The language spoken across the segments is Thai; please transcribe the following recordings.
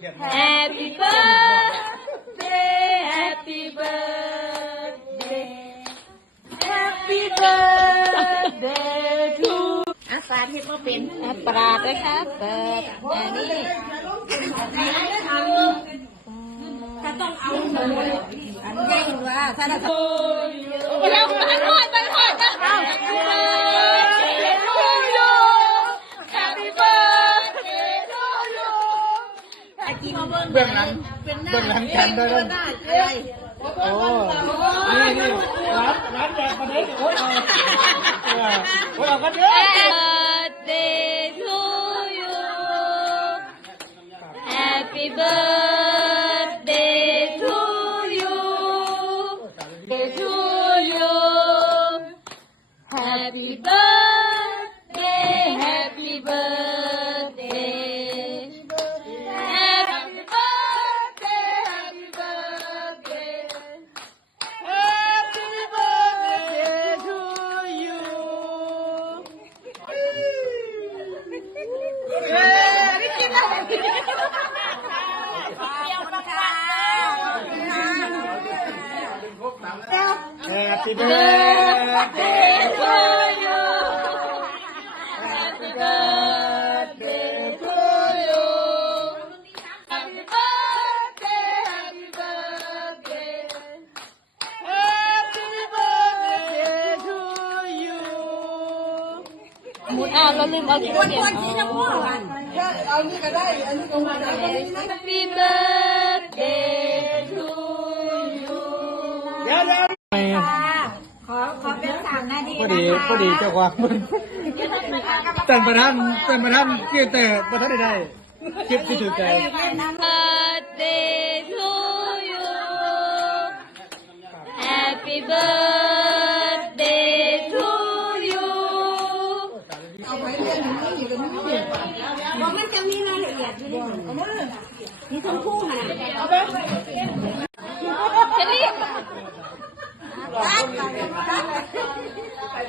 Happy birthday Happy birthday Happy birthday to อาสาที่ว่าเป็น อ่ะปราดเลยครับเปิดอันนี้ ถ้าต้องเอาอันใหญ่ว่าถ้าเรา บื้องหลังเป็นหน้าเบื้องหลังกันด้วยเป็นหน้าอะโอ้นี่นี่ร้านร้านแดงประเด็นโอ้ยเออโอ้ยเอากันเยอะ birthday to you Happy birthday แฮปปี้เบิร์ดเด birthday ย์ to you Happy birthday to you Happy birthday Happy birthday Happy birthday to you อ่าเราลืมเอาที่เขียนที่จะพูดอะ Happy birthday สามนาทีพอดีพอดีเจ้าความมันจันประทันจันประทันเกี่ยวแต่ประทันได้คลิปที่ถูกใจ birthday to you Happy birthday to you บอกมันจะมีรายละเอียดอยู่ด้วยนี่ทั้งคู่ค่ะ เชลลี่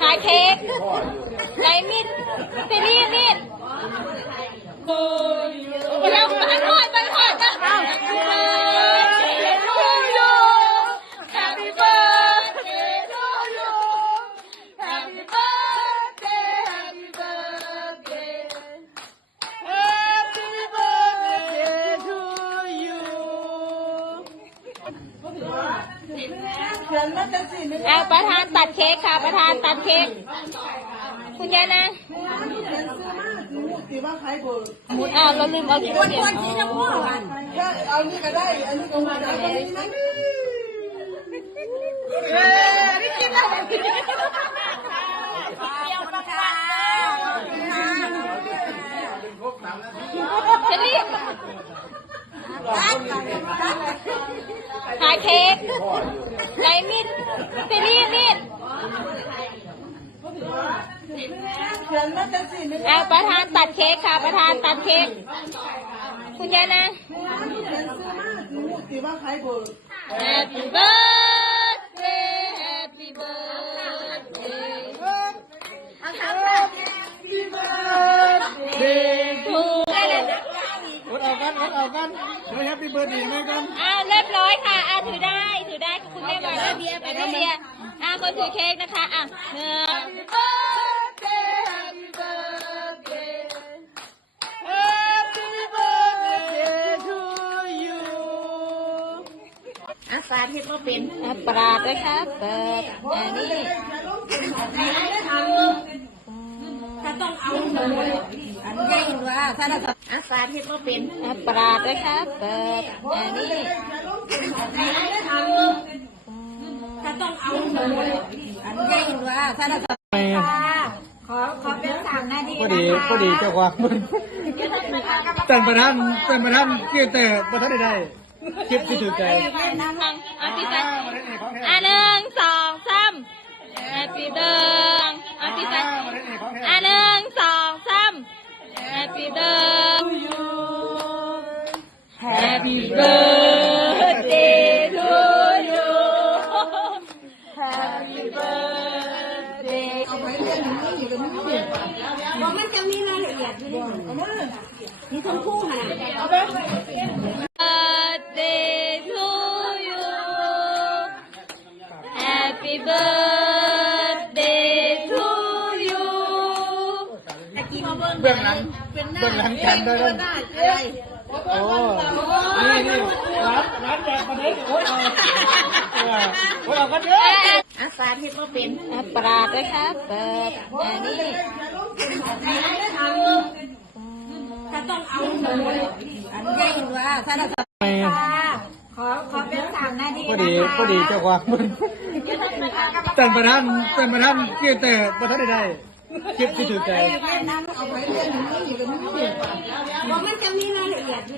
ถ่ายเค้กไหนมีดเชลลี่มีดเร็วไปหน่อยไปหน่อยนะเอา Happy birthday to you Happy birthday Happy birthday Happy birthday to you เอาประธานตัดเค้กค่ะ ประธานตัดเค้กคุณยายนะอ้าวเราลืมเอาที่เขียนที่จะพูดอะเชลลี่ถ่ายเค้กไหนมีด เชลลี่มีดเอาประธานตัดเค้กค่ะ ประธานตัดเค้กคุณยายนะ Happy birthday เบียร์อ่าคนถือเค้กนะคะอะหนึ่ง อาสาที่ว่าเป็นอะปราดเลยครับเปิดอันนี้ถ้าต้องเอาอันใหญ่ว่าถ้าเราอาสาที่ว่าเป็นอะปราดเลยครับเปิดอันนี้ ถ้า จะต้องเอาอันใหญ่ว่าถ้าเราจะขอขอเป็นสามนาทีพอดีพอดีเจ้าความมันจันประทันจันประทันเกี่ยวแต่ประทันได้คลิปที่ถูกใจอะพี่สันอะหนึ่งสองสาม Happy birthday อะพี่สันอะหนึ่งสองสาม Happy birthday Happy birthday เอาไปเรียนอย่างนี้อยู่กันนี่ว่ามันจะมีรายละเอียดอยู่นี่เม่ทั้งคู่ค่ะเอาไป birthday to you happy birthday to you เบื้องหลังเบื้องหลังกันด้วยนะ โอ้นี่นี่ร้านร้านแจกประเด็นโอ้ยเอาโอ้ยเอากันเยอะอาสาที่ว่าเป็นปราดเลยครับเปิดอันนี้ถ้าต้องเอาอันใหญ่กว่าถ้าเราค่ะขอขอเป็นสามนาทีพอนะดีพอดีเจ้าความท่านประธานท่านประธานเกี่ยแต่ประธานได้ได้คลิปที่ถูกใจ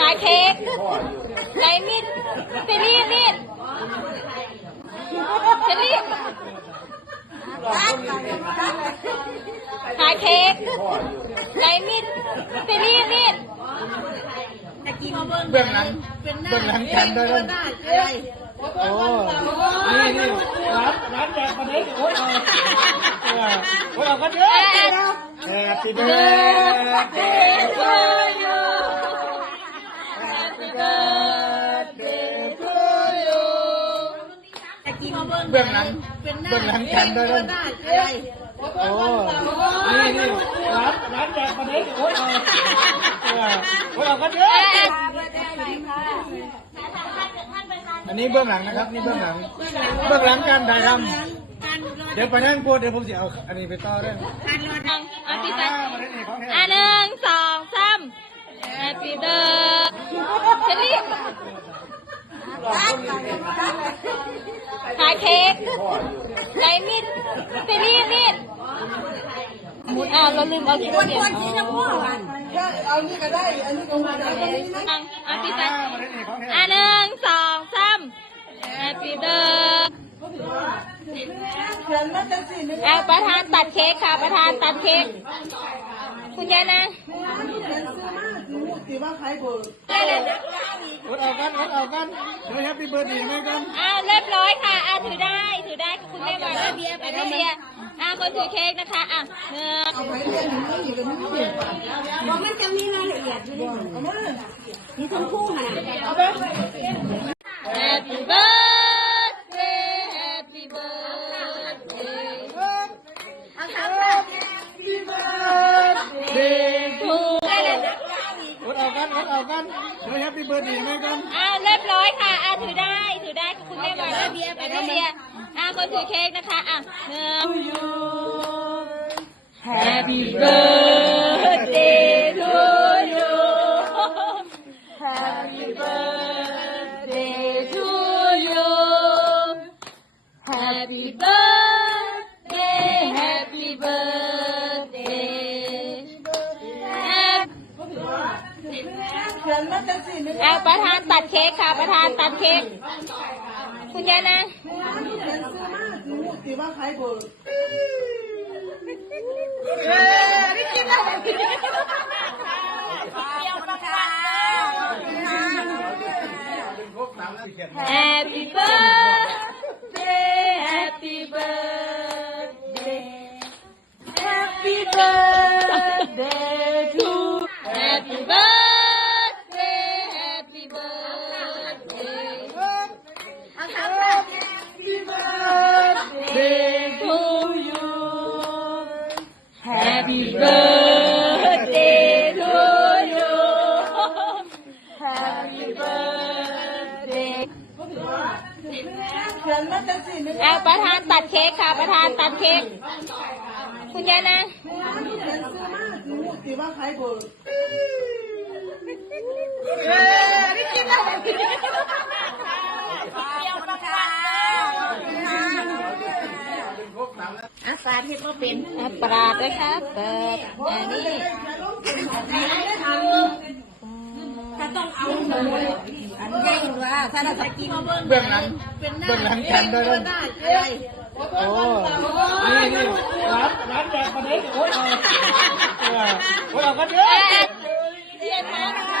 ขายเค้กไหนมีดเชลลี่มีดเชลลี่ขายเค้กไหนมีดเชลลี่มีดเบื้องหลังเบื้องหลังกันด้วยกันโอ้นี่นี่ร้านร้านแจกประเด็นโอ้ยเอาเออโอ้ยเอากันเยอะ Happy birthday บื้องหลังเบื้องหลังกันด้วยกันโอ้นี่นี่ร้านร้านแจกประเด็นโอ้ยเอาเออโอ้ยเอากันเยอะอันนี้เบื้องหลังนะครับนี่เบื้องหลังเบื้องหลังการถ่ายทำเดี๋ยวไปนั่งพูดเดี๋ยวผมจะเอาอันนี้ไปต่อเรื่องเอาที่สันอะหนึ่งสองสาม Happy birthday เชลลี่ขาย เค้กไหนมีดเชลลี่มีดอ้าวเราลืมเอาที่เขียนเอาที่สันอะหนึ่งสองสาม Happy birthday เอาประธานตัดเค้กค่ะ ประธานตัดเค้กคุณยายนะ ตีว่าใครเบิกอดเอากันอดเอากันเดี๋ยวแฮปปี้เบิร์ดดีไหมกันอ่าเรียบร้อยค่ะอ่าถือได้ถือได้คุณแม่บอกแล้วเบียร์ไปเบียร์อ่าคนถือเค้กนะคะอะหนึ่งบอกมันจะมีรายละเอียดอยู่ในนี้มีทั้งคู่ค่ะเอาไป เบียร์ไปเบียร์อ้าวคนถือเค้กนะคะอะหนึ่ง Happy birthday to you Happy birthday to you Happy birthday Happy birthday Happy เอาประธานตัดเค้กค่ะ ประธานตัดเค้กคุณยายนะ Happy birthday Happy birthday. Happy birthday to Happy birthday. Happy birthday Happy birthday to you Happy birthday เอาประธานตัดเค้กค่ะ ประธานตัดเค้กคุณยายนะเออนี่กินอะไราสาที่ว่าเป็นอะปราดเลยครับเปิดอันนี้ถ้าต้องเอาอันใหญ่อยู่ว่าถ้าเราจะกินเบื้องหลังเบื้องหลังกันด้วยนะโอ้นี่นี่ร้านร้านแดกประเด็นโอ้ยเอาเออโอ้ยเอาก็เยอะ